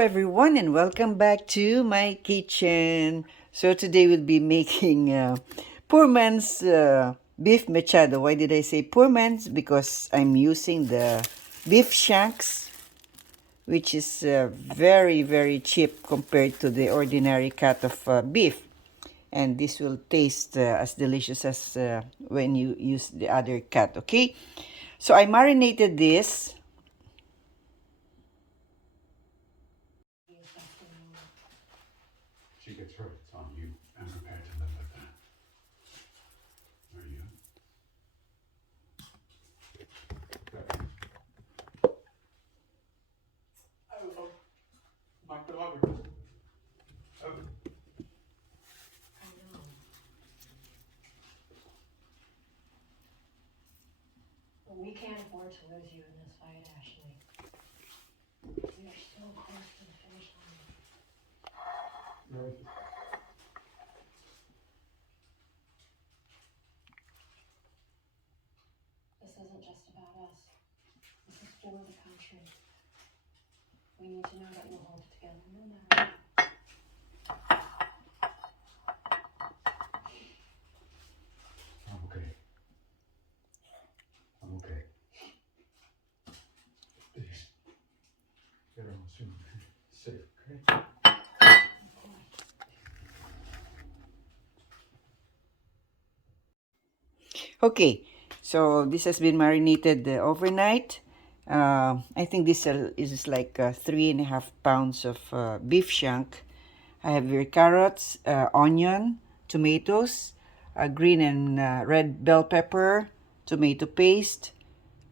everyone, and welcome back to my kitchen. So today we'll be making poor man's beef mechado. Why did I say poor man's? Because I'm using the beef shanks, which is very, very cheap compared to the ordinary cut of beef. And this will taste as delicious as when you use the other cut, okay? So I marinated this. She gets hurt, it's on you. I'm prepared to live with that. Are you? Oh, my daughter. Oh. I know. But we can't afford to lose you in this fight, Ashley. We are so close to the finish line. Right. This isn't just about us. This is for the country. We need to know that you'll hold it together no matter what. I'm okay. I'm okay. Please. Get her home soon. Safe, okay? Okay, so this has been marinated overnight. I think this is like 3.5 pounds of beef shank. I have your carrots, onion, tomatoes, green and red bell pepper, tomato paste,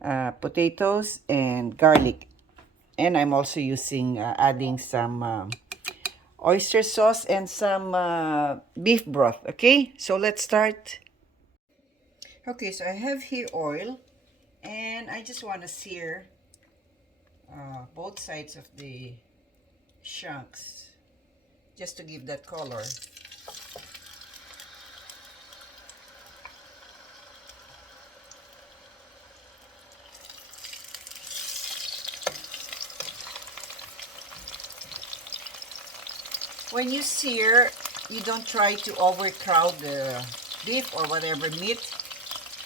potatoes, and garlic. And I'm also using adding some oyster sauce and some beef broth. Okay, so let's start. Okay, so I have here oil, and I just want to sear both sides of the shanks just to give that color. When you sear, you don't try to overcrowd the beef or whatever meat,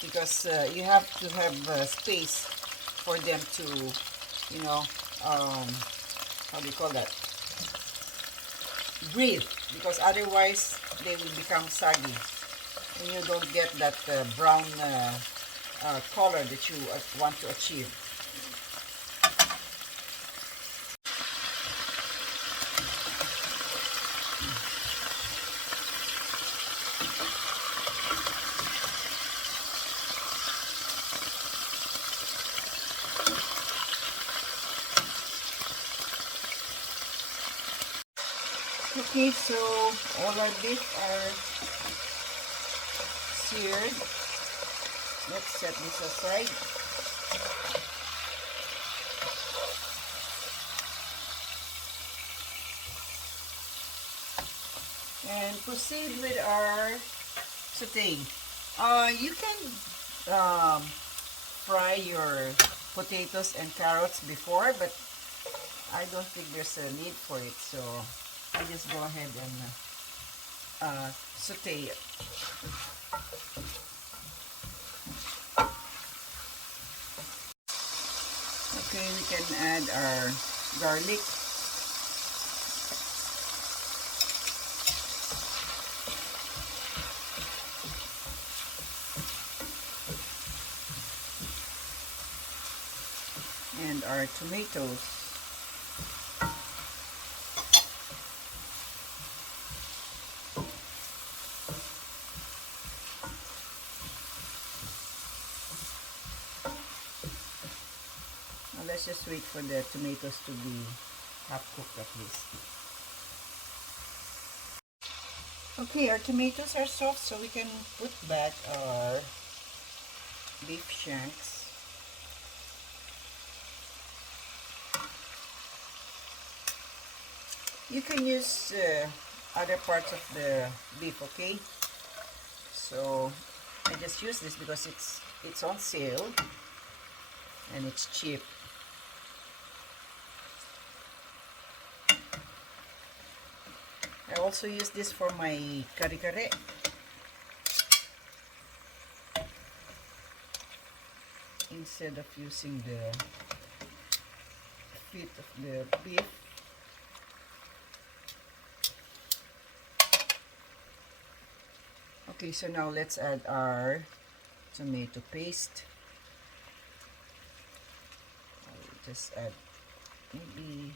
because you have to have space for them to, you know, how do you call that? Breathe, because otherwise they will become saggy and you don't get that brown color that you want to achieve. Okay, so all our beef are seared. Let's set this aside. And proceed with our sauteing. You can fry your potatoes and carrots before, but I don't think there's a need for it, so I just go ahead and saute it. Okay, we can add our garlic. And our tomatoes. Now let's just wait for the tomatoes to be half cooked at least. Okay, our tomatoes are soft, so we can put back our beef shanks. You can use other parts of the beef, okay? So I just use this because it's on sale and it's cheap. I also use this for my kare-kare. Instead of using the feet of the beef. Okay, so now let's add our tomato paste. I'll just add maybe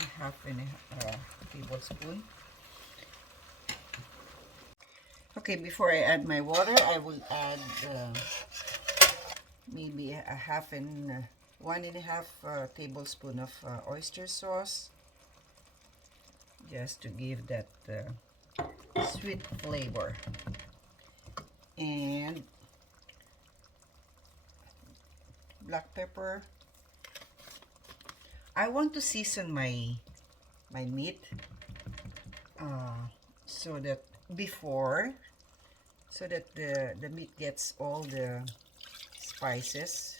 a half and a tablespoon. Okay, before I add my water, I will add maybe a half and 1.5 tablespoon of oyster sauce, just to give that sweet flavor. And black pepper. I want to season my meat so that the meat gets all the spices.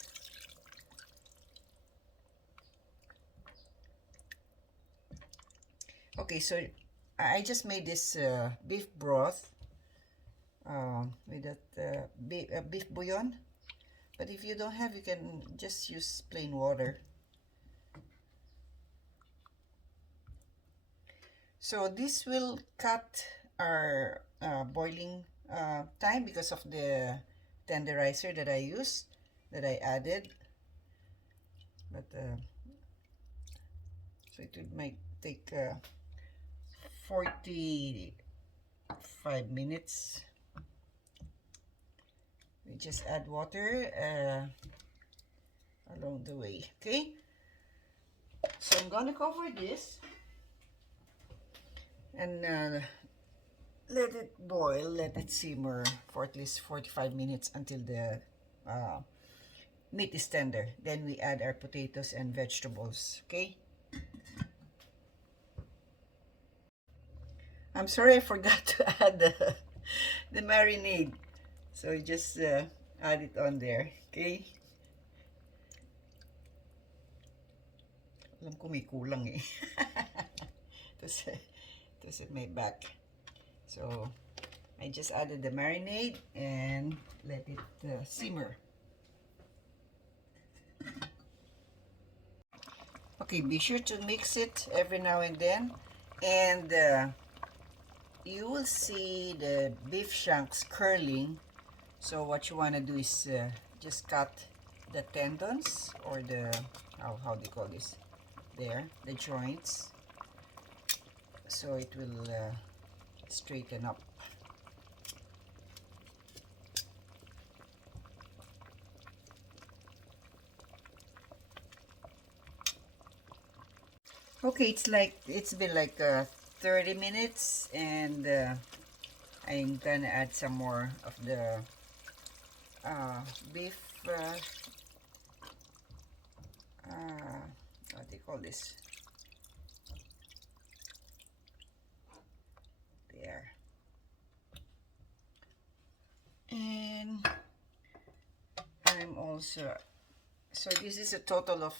Okay, so I just made this beef broth with that beef bouillon. But if you don't have, you can just use plain water. So this will cut our boiling time because of the tenderizer that I added. But so it might take 45 minutes. We just add water along the way. Okay, so I'm gonna cover this and let it boil, let it simmer for at least 45 minutes until the meat is tender. Then we add our potatoes and vegetables. Okay, I'm sorry I forgot to add the marinade, so you just add it on there. Okay, alam ko may kulang eh. Tapos at my back. So I just added the marinade and let it simmer. Okay, be sure to mix it every now and then, and you will see the beef shanks curling. So what you want to do is just cut the tendons, or the how do you call this, there, the joints, so it will straighten up. Okay, it's been like 30 minutes, and I'm gonna add some more of the beef what do you call this, there. And I'm also, so this is a total of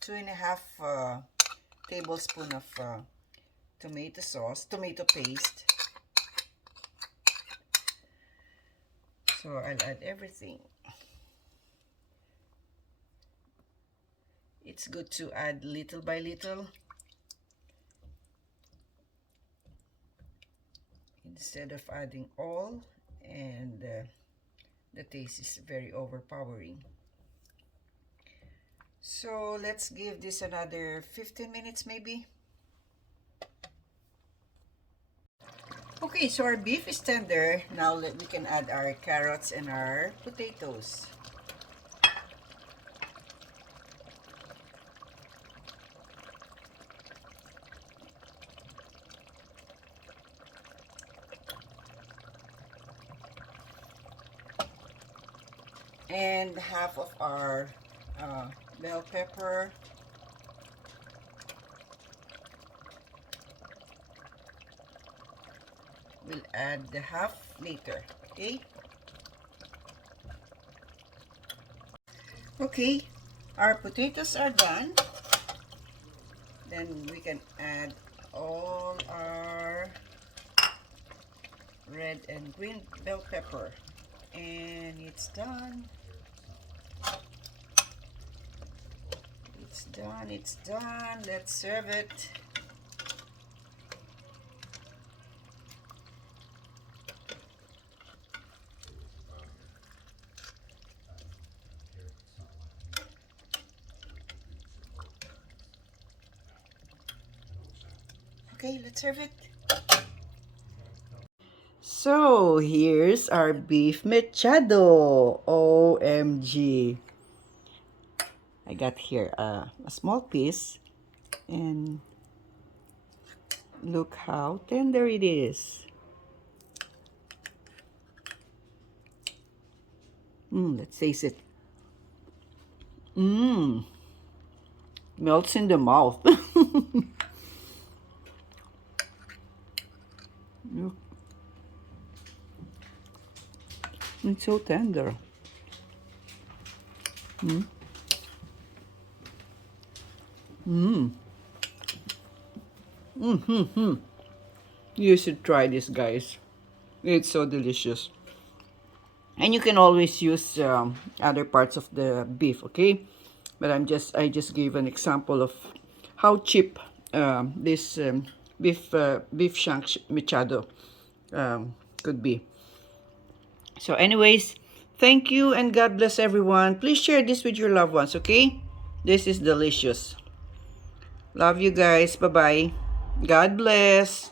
2.5 tablespoon of tomato paste. So I'll add everything. It's good to add little by little instead of adding all, and the taste is very overpowering. So let's give this another 15 minutes maybe. Okay, so our beef is tender. Now we can add our carrots and our potatoes. And half of our bell pepper. We'll add the half later. Okay. Okay, our potatoes are done. Then we can add all our red and green bell pepper. And it's done. It's done, it's done. Let's serve it. Okay, let's serve it. So, here's our beef mechado. OMG. I got here a small piece. And look how tender it is. Let's taste it. Melts in the mouth. Look. It's so tender. You should try this, guys. It's so delicious. And you can always use other parts of the beef, okay? But I just gave an example of how cheap this beef shank mechado could be. So anyways, thank you and God bless everyone. Please share this with your loved ones, okay? This is delicious. Love you guys. Bye-bye. God bless.